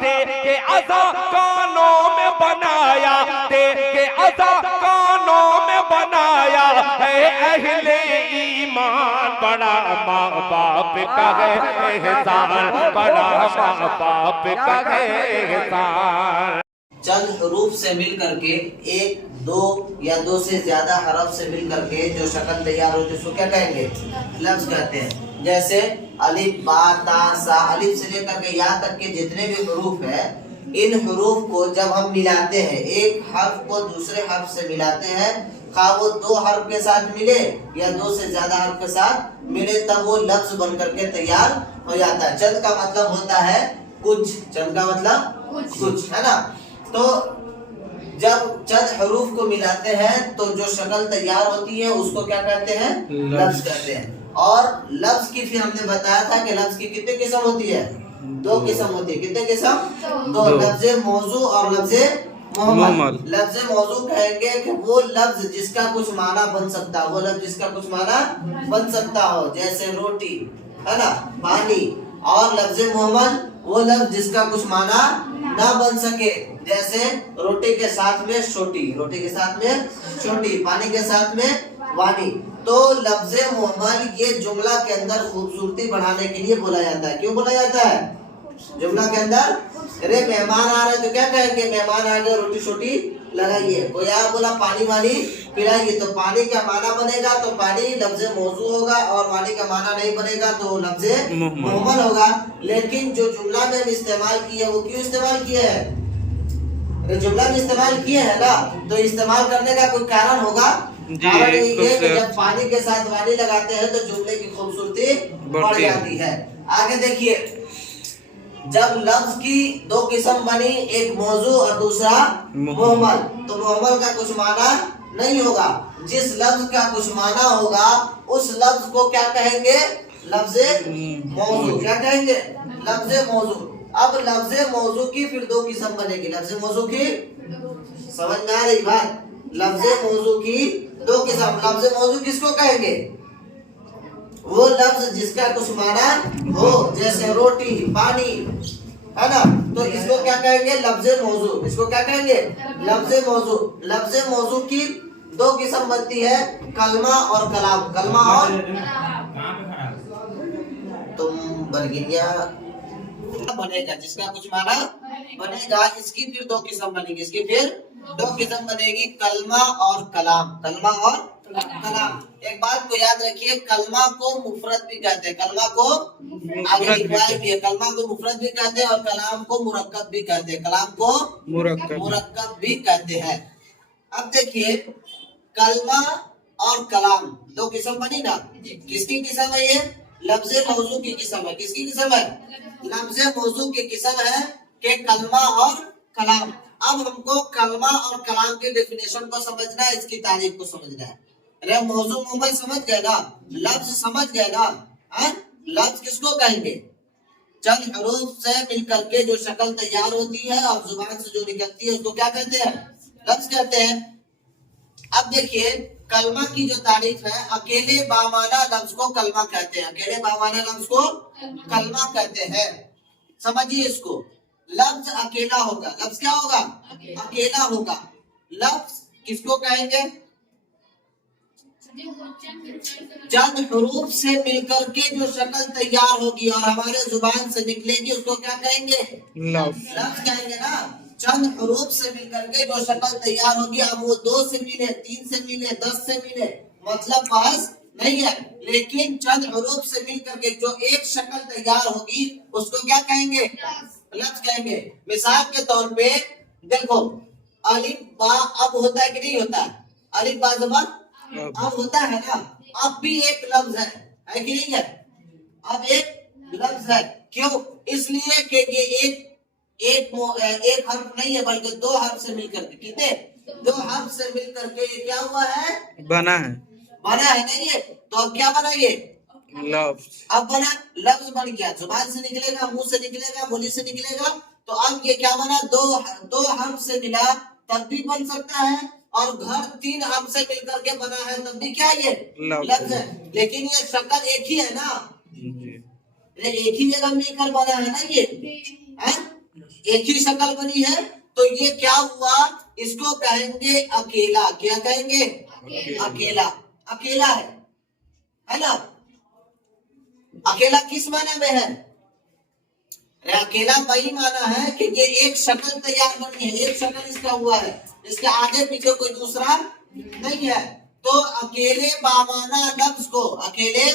کے عزا کانوں میں بنایا، کے عزا کانوں میں بنایا ہے اہل ایمان، بڑا ماں باپ کا ہے احسان، بڑا ماں باپ کا ہے احسان۔ چند حروف سے مل کر کے، ایک دو یا دو سے زیادہ حرف سے مل کر کے جو شکل تیار ہو، جس کو کیا کہیں گے؟ لفظ کہتے ہیں۔ جیسے الف با تا سا، الف سے لے کر کے یا تک کے جتنے بھی حروف ہیں، ان حروف کو جب ہم ملاتے ہیں، ایک حرف کو دوسرے حرف سے ملاتے ہیں، خواہ وہ دو حرف کے ساتھ ملے یا دو سے زیادہ حرف کے ساتھ ملے، تب وہ لفظ بن کر کے تیار ہو جاتا ہے۔ چند کا مطلب ہوتا ہے کچھ، چند کا مطلب کچھ ہے نا۔ تو جب چند حروف کو ملاتے ہیں تو جو شکل تیار ہوتی ہے اس کو کیا کہتے ہیں؟ لفظ کہتے ہیں۔ اور لفظ کی پھر ہم نے بتایا تھا کہ لفظ کی کتنے قسم ہوتی ہے؟ دو قسم ہوتی ہے۔ کتنے قسم؟ دو، لفظ موضوع اور لفظ محمل۔ لفظ موضوع کہیں گے کہ وہ لفظ جس کا کچھ معنی بن سکتا ہو، وہ لفظ جس کا کچھ معنی بن سکتا ہو، جیسے روٹی ہے نا، پانی۔ اور لفظ محمل وہ لفظ جس کا کچھ معنی نہ بن سکے، جیسے روٹی کے ساتھ میں چھوٹی، روٹی کے ساتھ میں چھوٹی، پانی کے ساتھ میں وانی۔ تو لفظ محمل یہ جملہ کے اندر خوبصورتی بڑھانے کے لیے بولا جاتا ہے۔ کیوں بولا جاتا ہے؟ جملہ کے اندر ارے مہمان آ رہے تو کیا کہیں گے؟ مہمان آ گئے، روٹی چھوٹی لگائیے۔ کوئی آیا بولا پانی وانی پلائیے، تو پانی کا معنی بنے گا تو پانی لفظ موضوع ہوگا، اور وانی کا معنی نہیں بنے گا تو لفظ محمل ہوگا۔ لیکن جو جملہ میں ہم استعمال کیے وہ کیوں استعمال کیے ہیں؟ جملہ میں استعمال کیے ہیں نا، تو استعمال کرنے کا کوئی کارن ہوگا۔ کارن یہ کہ جب پانی کے ساتھ وانی لگاتے ہیں تو جملے کی خوبصورتی بڑھ جاتی ہے۔ آگے دیکھیے، جب لفظ کی دو قسم بنی، ایک موضوع اور دوسرا محمل، تو محمل کا کچھ معنی نہیں ہوگا۔ جس لفظ کا کچھ معنی ہوگا اس لفظ کو کیا کہیں گے؟ لفظ موضوع۔ کیا کہیں گے؟ لفظ موضوع۔ اب لفظ موضوع کی پھر دو قسم بنے گی۔ لفظ موضوع کی سمجھ میں آ رہی بات؟ لفظ موضوع کی دو قسم۔ لفظ موضوع کس کو کہیں گے؟ وہ لفظ جس کا کچھ معنی ہو، جیسے روٹی، پانی ہے نا، تو اس کو کیا کہیں گے؟ لفظ موضوع۔ اس کو کیا کہیں گے؟ لفظ موضوع۔ لفظ موضوع کی دو قسم بنتی ہے، کلمہ اور کلام۔ کلمہ اور تم برگنیا بنے گا، جس کا کچھ معنی بنے گا، اس کی پھر دو قسم بنے گی۔ اس کی پھر دو قسم بنے گی، کلمہ اور کلام۔ کلمہ اور کلام۔ ایک بات کو یاد رکھیے، کلمہ کو مفرد بھی کہتے ہیں، کلمہ کو آگے لکھوائی بھی ہے، کلمہ کو مفرد بھی کہتے ہیں، اور کلام کو مرکب بھی کہتے ہیں، کلام کو مرکب بھی کہتے ہیں۔ اب دیکھیے، کلمہ اور کلام دو قسم بنی نا، کس کی قسم ہے یہ؟ لفظ موضوع کی قسم ہے۔ کس کی قسم ہے؟ لفظ موضوع کی قسم ہے کہ کلمہ اور کلام۔ اب ہم کو کلمہ اور کلام کی ڈیفینیشن کو سمجھنا ہے، اس کی تعریف کو سمجھنا ہے۔ ارے موضوع محمل سمجھ گئے نا، لفظ سمجھ گئے نا۔ لفظ کس کو کہیں گے؟ چند حروف سے مل کر کے جو شکل تیار ہوتی ہے اور زبان سے جو نکلتی ہے اس کو کیا کہتے ہیں؟ لفظ کہتے ہیں۔ اب دیکھیے، کلمہ کی جو تعریف ہے، اکیلے بامعنی لفظ کو کلمہ کہتے ہیں، اکیلے بامعنی لفظ کو کلمہ کہتے ہیں۔ سمجھیے اس کو، لفظ اکیلا ہوگا، لفظ کیا ہوگا؟ اکیلا ہوگا۔ لفظ کس کو کہیں گے؟ چند حروف سے مل کر کے جو شکل تیار ہوگی اور ہمارے زبان سے نکلے گی اس کو کیا کہیں گے؟ لفظ کہیں گے نا۔ چند حروف سے مل کر کے جو شکل تیار ہوگی، اب وہ 2 سے ملے، 3 سے ملے، 10 سے ملے، مطلب بحث نہیں ہے، لیکن چند حروف سے مل کر کے جو ایک شکل تیار ہوگی اس کو کیا کہیں گے؟ لفظ کہیں گے۔ مثال کے طور پہ دیکھو، الف با اب ہوتا ہے کہ نہیں ہوتا ہے؟ الف با زبر اب ہوتا ہے نا، اب بھی ایک لفظ ہے کہ نہیں ہے؟ اب ایک لفظ ہے۔ کیوں؟ اس لیے کہ یہ ایک حرف نہیں ہے بلکہ 2 حرف سے مل کر کے، کتنے؟ 2 حرف سے مل کر کے یہ کیا ہوا ہے؟ بنا ہے نہیں ہے؟ تو اب کیا بنا یہ؟ لفظ۔ اب بنا، لفظ بن گیا، زبان سے نکلے گا، منہ سے نکلے گا، بولی سے نکلے گا، تو اب یہ کیا بنا؟ 2 حرف سے ملا تب بھی بن سکتا ہے، اور گھر 3 حرف سے مل کر کے بنا ہے تب بھی کیا یہ لفظ ہے۔ لیکن یہ شکل ایک ہی ہے نا، ایک ہی جگہ مل کر بنا ہے نا، یہ ایک ہی شکل بنی ہے تو یہ کیا ہوا, اس کو کہیں گے اکیلا. کیا کہیں گے؟ اکیلا. اکیلا ہے نا. اکیلا کس معنی میں ہے؟ اکیلا وہی معنی ہے کہ یہ ایک شکل تیار بنی ہے, ایک شکل اس کا ہوا ہے, اس کے آگے پیچھے کوئی دوسرا نہیں ہے. تو اکیلے بامانہ لفظ کو, اکیلے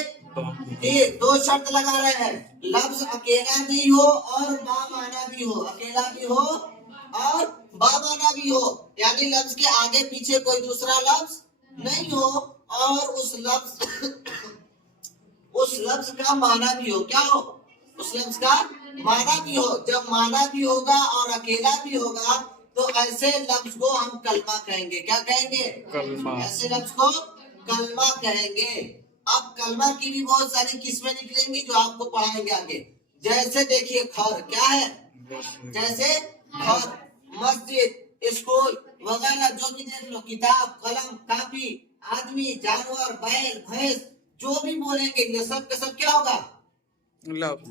دو شرط لگا رہے ہیں, لفظ اکیلا بھی ہو اور بامانہ بھی ہو, اکیلا بھی ہو اور بامانہ بھی ہو, یعنی لفظ کے آگے پیچھے کوئی دوسرا لفظ نہیں ہو اور اس لفظ کا معنی بھی ہو. کیا ہو؟ اس لفظ کا معنی بھی ہو. جب معنی بھی ہوگا اور اکیلا بھی ہوگا تو ایسے لفظ کو ہم کلمہ کہیں گے. کیا کہیں گے؟ کلمہ. ایسے لفظ کو کلمہ کہیں گے. اب کلمہ کی بھی بہت ساری قسمیں نکلیں گی جو آپ کو پڑھائیں گے آگے. جیسے دیکھیے خر, کیا ہے؟ جیسے خر, مسجد, اسکول وغیرہ جو بھی دیکھ لو, کتاب, قلم, کاپی, آدمی, جانور, بیل, بھینس, جو بھی بولیں گے یہ سب کے سب کیا ہوگا؟ لفظ.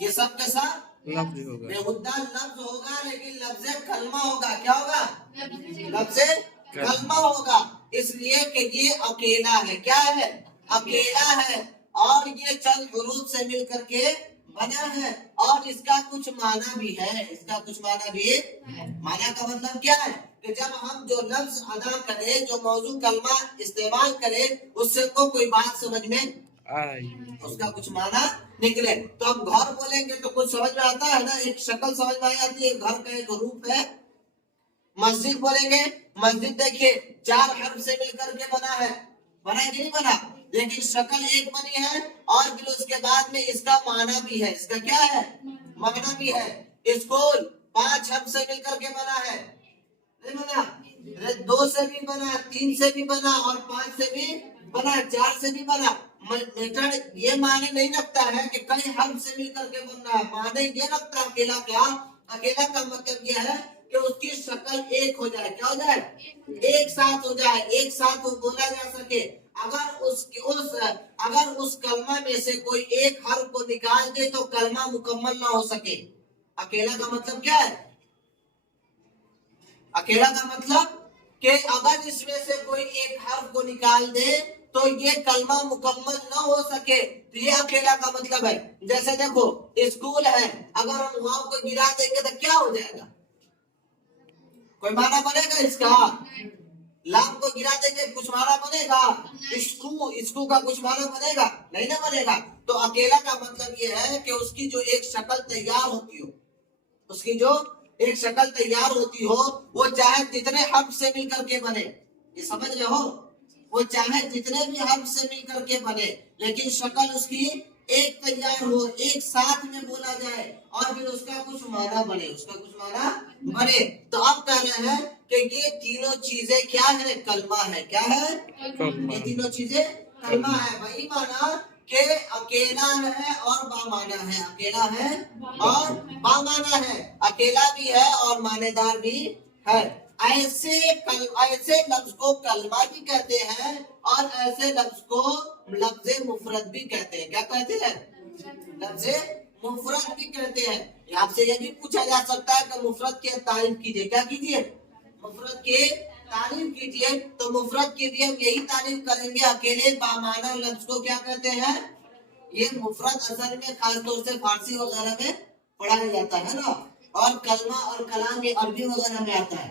یہ سب کے سب لفظ ہوگا. بےہودہ لفظ ہوگا لیکن لفظ کلمہ ہوگا. کیا ہوگا؟ لفظ کلمہ ہوگا. اس لیے کہ یہ اکیلا ہے. کیا ہے؟ اکیلا ہے اور یہ چند حروف سے مل کر کے بنا ہے اور اس کا کچھ معنی بھی ہے. اس کا کچھ معنی بھی ہے. معنی کا مطلب کیا ہے کہ جب ہم جو لفظ ادا کریں, جو موضوع کلمہ استعمال کریں, اس سے کو کوئی بات سمجھ میں اس کا کچھ معنی نکلے. تو اب گھر بولیں گے تو کچھ سمجھ میں آتا ہے نا, ایک شکل سمجھ میں آتی ہے, گھر کا ایک روپ ہے. مسجد بولیں گے, مسجد دیکھیے 4 حرف سے مل کر کے بنا ہے. بنا کہ نہیں بنا؟ لیکن شکل ایک بنی ہے اور پھر اس کے بعد میں اس کا معنی بھی ہے. اس کا کیا ہے؟ معنی بھی ہے. اسکول 5 حرف سے مل کر کے بنا ہے. نہیں بنا؟ 2 سے بھی بنا, 3 سے بھی بنا اور 5 سے بھی بنا, 4 سے بھی بنا. میٹر یہ معنی نہیں رکھتا ہے کہ کئی حرف سے مل کر کے بن رہا ہے. معنی یہ رکھتا ہے اکیلا. کیا اکیلا کا مطلب یہ ہے کہ اس کی شکل ایک ہو جائے. کیا ہو جائے؟ ایک ساتھ ہو جائے, ایک ساتھ وہ بولا جا سکے. اگر اس کلمہ میں سے کوئی ایک حرف کو نکال دے تو کلمہ مکمل نہ ہو سکے. اکیلا کا مطلب کیا ہے؟ اکیلا کا مطلب کہ اگر اس میں سے کوئی ایک حرف کو نکال دے تو یہ کلمہ مکمل نہ ہو سکے. تو یہ اکیلا کا مطلب ہے. جیسے دیکھو اسکول ہے, اگر ہم واو کو گرا دیں گے تو کیا ہو جائے گا؟ کوئی معنی بنے گا اس کا؟ لام کو گرا دیں گے کچھ معنی بنے گا؟ اسکو کا کچھ معنی بنے گا؟ نہیں نہ بنے گا. تو اکیلا کا مطلب یہ ہے کہ اس کی جو ایک شکل تیار ہوتی ہو, اس کی جو ایک شکل تیار ہوتی ہو, وہ چاہے جتنے حرف سے مل کر کے بنے. یہ سمجھ رہے ہو؟ وہ چاہے جتنے بھی حرف سے مل کر کے بنے لیکن شکل اس کی ایک تیار ہو, ایک ساتھ میں بولا جائے اور پھر اس کا کچھ معنی بنے, اس کا کچھ معنی بنے. تو اب کہہ رہے ہیں کہ یہ تینوں چیزیں کیا ہے؟ کلمہ ہے. کیا ہے؟ یہ تینوں چیزیں کلمہ ہے. وہی معنی کہ اکیلا ہے اور بامانہ ہے. اکیلا ہے اور بامانہ ہے. اکیلا بھی ہے اور معنی دار بھی ہے. ایسے لفظ کو کلمہ بھی کہتے ہیں اور ایسے لفظ کو لفظ مفرد بھی کہتے ہیں. کیا کہتے ہیں؟ لفظ مفرد بھی کہتے ہیں. آپ سے یہ بھی پوچھا جا سکتا ہے کہ مفرد کی تعریف کیجئے. کیا کیجئے؟ مفرد کی تعریف کیجئے. تو مفرد کی بھی ہم یہی تعریف کریں گے. اکیلے بامانہ لفظ کو کیا کہتے ہیں؟ یہ مفرد اصل میں خاص طور سے فارسی وغیرہ میں پڑھایا جاتا ہے نا, اور کلمہ اور کلام یہ عربی وغیرہ میں آتا ہے.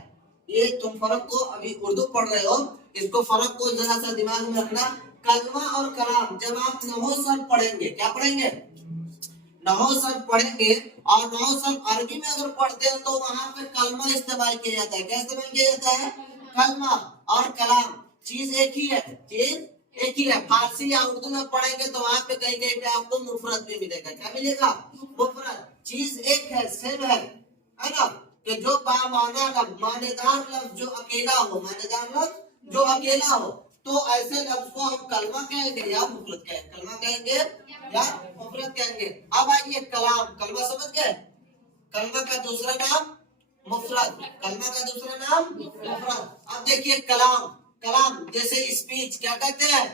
یہ تم فرق کو ابھی اردو پڑھ رہے ہو, اس کو فرق کو ذرا سا دماغ میں رکھنا. کلمہ اور کلام جب آپ نحو صرف پڑھیں گے, کیا پڑھیں گے؟ نحو صرف پڑھیں گے اور نحو صرف عربی میں اگر پڑھتے ہیں تو وہاں پہ کلمہ استعمال کیا جاتا ہے. کیا استعمال کیا جاتا ہے؟ کلمہ اور کلام چیز ایک ہی ہے. چیز ایک ہی ہے. فارسی یا اردو میں پڑھیں گے تو وہاں پہ کہیں گے کہ آپ کو مفرد بھی ملے گا. کیا ملے گا؟ مفرد. چیز ایک ہے, سیم ہے نا, کہ جو بامانہ لفظ, معنی دار لفظ جو اکیلا ہو, معنی دار لفظ جو اکیلا ہو, تو ایسے لفظ کو ہم کلمہ کہیں گے یا مفرد کہیں گے. کلمہ کہیں گے یا مفرد کہیں گے. اب آئیے کلام. کلمہ سمجھ گئے؟ کلمہ کا دوسرا نام مفرد. کلمہ کا دوسرا نام مفرد. اب دیکھیے کلام. کلام جیسے اسپیچ, کیا کہتے ہیں؟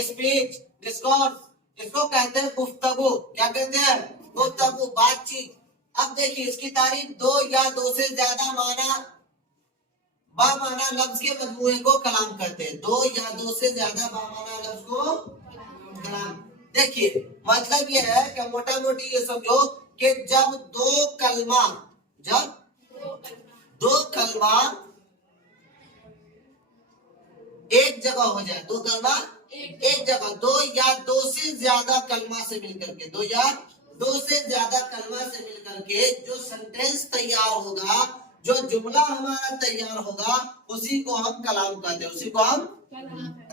اسپیچ, ڈسکورس, اس کو کہتے ہیں گفتگو. کیا کہتے ہیں؟ گفتگو, بات چیت. اب دیکھیے اس کی تعریف دو یا دو سے زیادہ معنی بامعنی لفظ کے مجموعے کو کلام کہتے ہیں. دو یا دو سے زیادہ بامعنی لفظ کو کلام. دیکھیے مطلب یہ ہے کہ موٹا موٹی یہ سمجھو کہ جب دو کلمہ ایک جگہ ہو جائے, دو کلمہ ایک جگہ, دو یا دو سے زیادہ کلمہ سے مل کر کے, دو یا دو سے زیادہ کلمہ سے مل کر کے جو سنٹینس تیار ہوگا, جو جملہ ہمارا تیار ہوگا, اسی کو ہم کلام کہتے ہیں. اسی کو ہم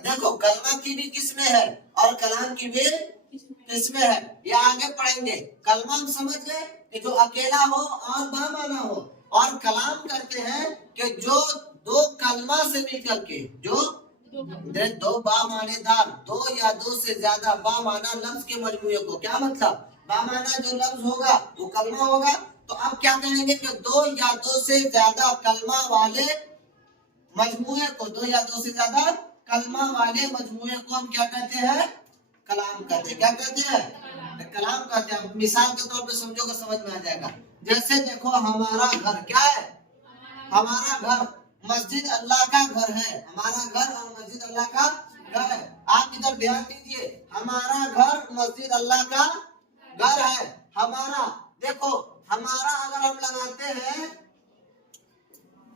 دیکھو کلمہ کی بھی قسمیں ہے اور کلام کی بھی قسمیں ہے. یہ آگے پڑھیں گے. کلمہ ہم سمجھ گئے کہ جو اکیلا ہو اور بامعنی ہو, اور کلام کرتے ہیں کہ جو دو کلمہ سے مل کر کے, جو دو بامعنی دار, دو یا دو سے زیادہ بامعنی لفظ کے مجموعے کو. کیا مطلب؟ بامعنی جو لفظ ہوگا وہ کلمہ ہوگا. تو اب کیا کہیں گے کہ دو یا دو سے زیادہ کلمہ والے مجموعے کو, دو یا دو سے زیادہ کلمہ والے مجموعے کو ہم کیا کہتے ہیں؟ کلام کہتے ہیں. کیا کہتے ہیں؟ کلام کہتے ہیں. مثال کے طور پہ سمجھو کہ سمجھ میں آ جائے گا. جیسے دیکھو ہمارا گھر کیا ہے؟ ہمارا گھر مسجد اللہ کا گھر ہے. ہمارا گھر اور مسجد اللہ کا گھر ہے. آپ ادھر دھیان دیجئے, ہمارا گھر مسجد اللہ کا گھر ہے. ہمارا, دیکھو ہمارا اگر ہم لگاتے ہیں,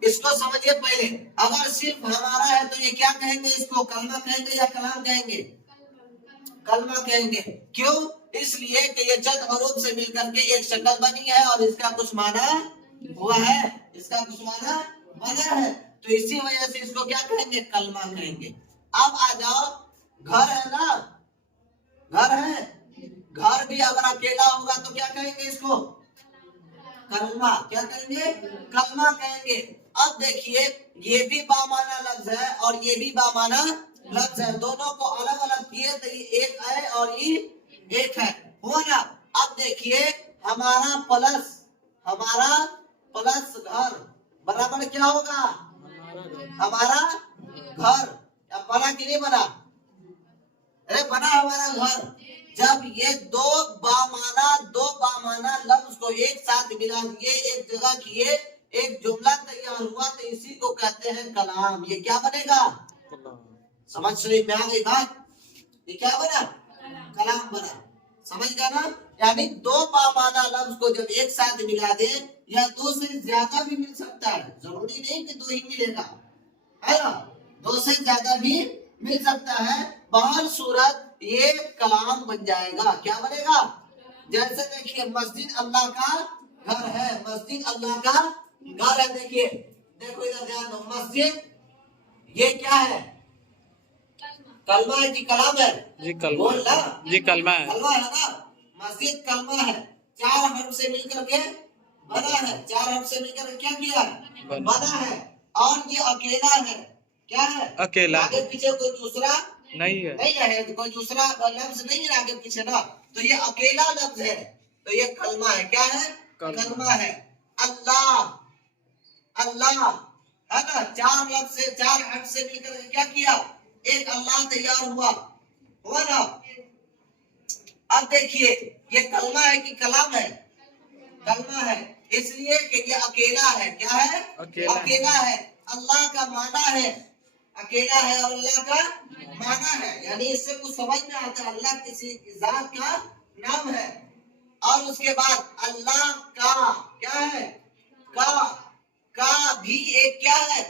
اس کو سمجھیے پہلے, اگر صرف ہمارا ہے تو یہ کیا کہیں گے؟ اس کو کلمہ کہیں گے یا کلام کہیں گے؟ کلمہ کہیں گے. کیوں؟ اس لیے کہ یہ چند حروف سے مل کر کے ایک شکل بنی ہے اور اس کا کچھ معنی ہوا ہے, اس کا کچھ معنی بنا ہے, تو اسی وجہ سے اس کو کیا کہیں گے؟ کلمہ کہیں گے. اب آ جاؤ, گھر ہے نا, گھر ہے, گھر بھی اگر اکیلا ہوگا تو کیا کہیں گے اس کو؟ کلمہ. کیا کہیں گے؟ کلمہ کہیں گے. اب دیکھیے یہ بھی بامعنی لفظ ہے اور یہ بھی بامعنی لفظ ہے, دونوں کو الگ الگ کیے تو یہ ایک ہے اور یہ ایک ہے, ہو نا. اب دیکھیے ہمارا پلس گھر برابر کیا ہوگا؟ ہمارا گھر. اب بنا کہ نہیں بنا؟ ارے بنا ہمارا گھر. جب یہ دو بامعنی لفظ کو ایک ساتھ ملا دیے, ایک جگہ کیے, ایک جملہ تیار ہوا, تو اسی کو کہتے ہیں کلام. یہ کیا بنے گا؟ سمجھ میں آ گئی بات؟ یہ کیا بنا؟ کلام بنا. سمجھ گیا نا؟ یعنی دو بامعنی لفظ کو جب ایک ساتھ ملا دے, یا دو سے زیادہ بھی مل سکتا ہے, ضروری نہیں کہ دو ہی ملے گا, ہے نا, دو سے زیادہ بھی مل سکتا ہے. بہر صورت یہ کلام بن جائے گا. کیا بنے گا؟ جیسے دیکھیے مسجد اللہ کا گھر ہے, مسجد اللہ کا گھر ہے. دیکھیے دیکھو ادھر دھیان دو, مسجد یہ کیا ہے؟ کلمہ ہے کہ کلام ہے؟ جی کلمہ. بول نا. جی کلمہ ہے. کلمہ ہے نا. مسجد کلمہ ہے, چار حرف سے مل کر کے بنا ہے. چار حرف سے مل کر کے کیا کیا ہے؟ بنا ہے. اور یہ اکیلا ہے. کیا ہے؟ اکیلا. آگے پیچھے کوئی دوسرا نہیں ہے, نہیں ہے, کوئی دوسرا لفظ نہیں ہے آگے پیچھے نا, تو یہ اکیلا لفظ ہے, تو یہ کلمہ ہے. کیا ہے؟ کلمہ ہے. اللہ ہے نا, چار لفظ سے, چار حرف سے مل کر کیا کیا؟ ایک اللہ تیار ہوا نا. اب دیکھیے یہ کلمہ ہے کہ کلام ہے؟ کلمہ ہے, اس لیے کہ یہ اکیلا ہے. کیا ہے؟ اکیلا ہے. اللہ کا معنی ہے, اکیلا ہے اور اللہ کا معنی ہے, یعنی اس سے کچھ سمجھ میں آتا ہے, اللہ کسی ذات کا نام ہے. اور اس کے بعد اللہ کا کیا ہے؟ کا بھی ایک کیا ہے؟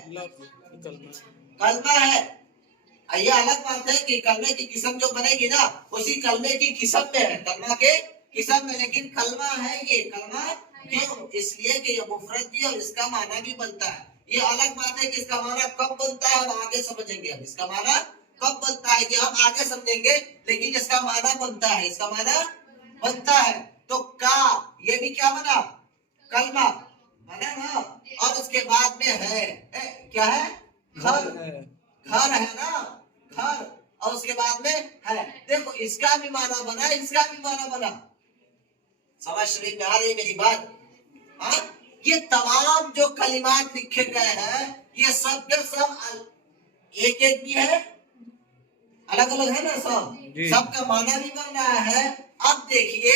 کلمہ ہے. یہ الگ بات ہے کہ کلمے کی قسم جو بنے گی نا, اسی کلمے کی قسم میں ہے, کلمہ کے قسم میں, لیکن کلمہ ہے. یہ کلمہ کیوں؟ اس لیے کہ یہ مفرد بھی اور اس کا معنی بھی بنتا ہے. یہ الگ بات ہے کہ اس کا معنی کب بنتا ہے, ہم آگے سمجھیں گے. اب اس کا معنی کب بنتا ہے کہ ہم آگے سمجھیں گے, لیکن اس کا معنی بنتا ہے, اس کا معنی بنتا ہے. تو کا یہ بھی کیا بنا؟ کلمہ بنا نا. اور اس کے بعد میں ہے, کیا ہے؟ گھر. گھر ہے نا, گھر, اور اس کے بعد میں ہے. دیکھو اس کا بھی معنی بنا, اس کا بھی معنی بنا. سمجھ شریف میں آ رہی میری بات؟ ہاں, یہ تمام جو کلمات لکھے گئے ہیں, یہ سب کے سب ایک ایک بھی ہے, الگ الگ ہے نا سب, سب کا معنی بھی بن رہا ہے. اب دیکھیے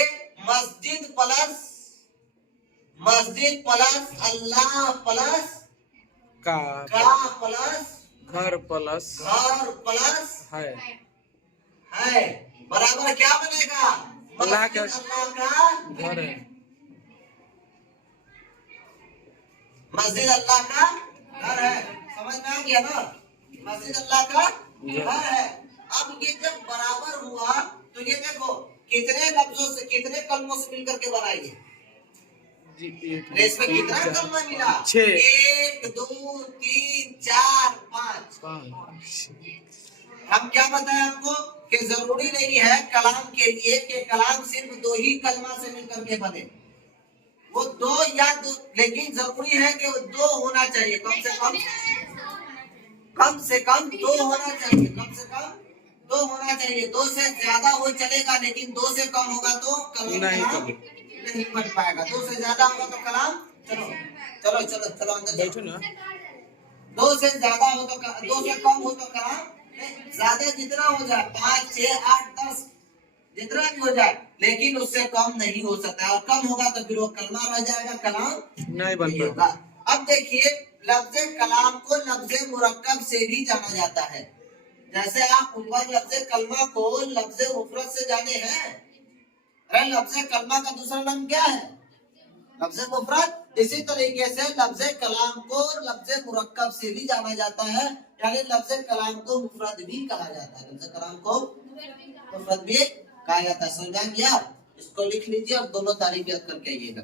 مسجد پلس مسجد پلس اللہ پلس کا کا پلس گھر پلس گھر پلس ہے ہے برابر کیا بنے گا؟ اللہ کا مسجد اللہ کا گھر ہے. مسجد اللہ کا گھر ہے. سمجھ میں آ گیا نا؟ مسجد اللہ کا گھر ہے. اب یہ جب برابر ہوا تو یہ دیکھو کتنے لفظوں سے کتنے کلموں سے مل کر کے بنائی ہے. جی ایک اس میں کتنا کلمہ ملا؟ 6 1 2 3 4 5. 5. ہم کیا بتائیں آپ کو کہ ضروری نہیں ہے کلام کے لیے کہ کلام صرف 2 ہی کلمہ سے مل کر کے بنے. وہ 2 یا 2 لیکن ضروری ہے کہ وہ 2 ہونا چاہیے. کم سے کم 2 ہونا چاہیے. کم سے کم 2 ہونا چاہیے. 2 سے زیادہ وہ چلے گا لیکن 2 سے کم ہوگا تو کلام نہیں بن پائے گا. 2 سے زیادہ ہوگا تو کلام چلو اندر بیٹھو نا. 2 سے زیادہ ہو تو 2 سے کم ہو تو کلام زیادہ جتنا ہو جائے 5 6 8 10 جتنا بھی ہو جائے لیکن اس سے کم نہیں ہو سکتا ہے. اور کم ہوگا تو پھر وہ کلمہ رہ جائے گا کلام نہیں بن نہیں ہوگا. اب دیکھیے لفظ کلام کو لفظ مرکب سے بھی جانا جاتا ہے. جیسے آپ اوپر لفظ کلمہ کو لفظ مفرد سے جانے ہیں. ارے لفظ کلمہ کا دوسرا نام کیا ہے؟ لفظ مفرد. اسی طریقے سے لفظ کلام کو لفظ مرکب سے بھی جانا جاتا ہے. یعنی لفظ کلام کو مفرد بھی کہا جاتا ہے. لفظ کلام کو مفرد بھی کہا جاتا ہے. سمجھا گیا؟ اس کو لکھ لیجیے اور دونوں تعریف یاد کر کے آئیے گا.